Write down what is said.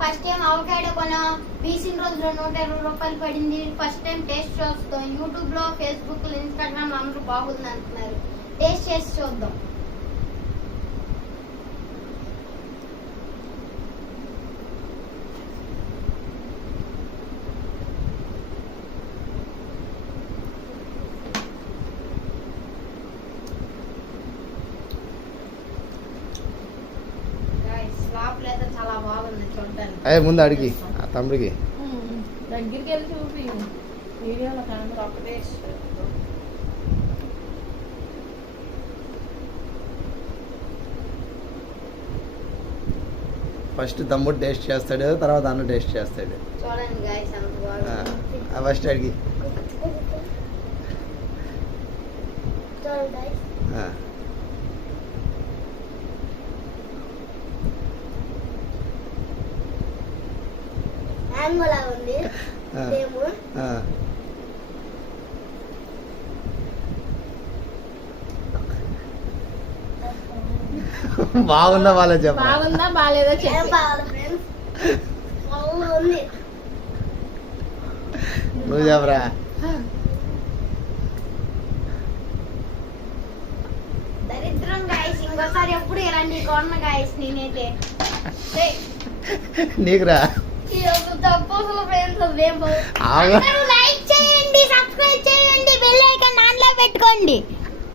First time avocado కొన పీసిన రోజులో 120 రూపాయలు పడింది. ఫస్ట్ టైం టేస్ట్ చూస్తాం. యూట్యూబ్ లో, ఫేస్బుక్ లో, ఇన్స్టాగ్రామ్ లో అందరూ బాగుంది అంటున్నారు. టేస్ట్ చేసి చూద్దాం. చాలా బాగుంది చూడడానికి. అయ్యే ముందు అడిగి ఆ తమ్ముడికి దగ్గరికి వెళ్ళి చూపి వీడియోలో కెమెరా ఒకటే ఫస్ట్ తమ్ముడు టేస్ట్ చేస్తాడు, తర్వాత అన్న టేస్ట్ చేస్తాడు. చూడండి గైస్ ఎంత బాగుంది. ఫస్ట్ అడిగి బాగుందా బాగా చెప్ప బాగుందా బాగాలేదా చెప్పు. నువ్వు చెప్పరా. దరిద్రం గైస్. ఇంకోసారి ఎప్పుడు ఇలాంటి కొన్న గైస్ నేనైతే నీకురా తప్పు ఫ్రెండ్స్. లైక్ చేయండి, సబ్స్క్రైబ్ చేయండి, బెల్ ఐకాన్ ఆన్ లో పెట్టుకోండి.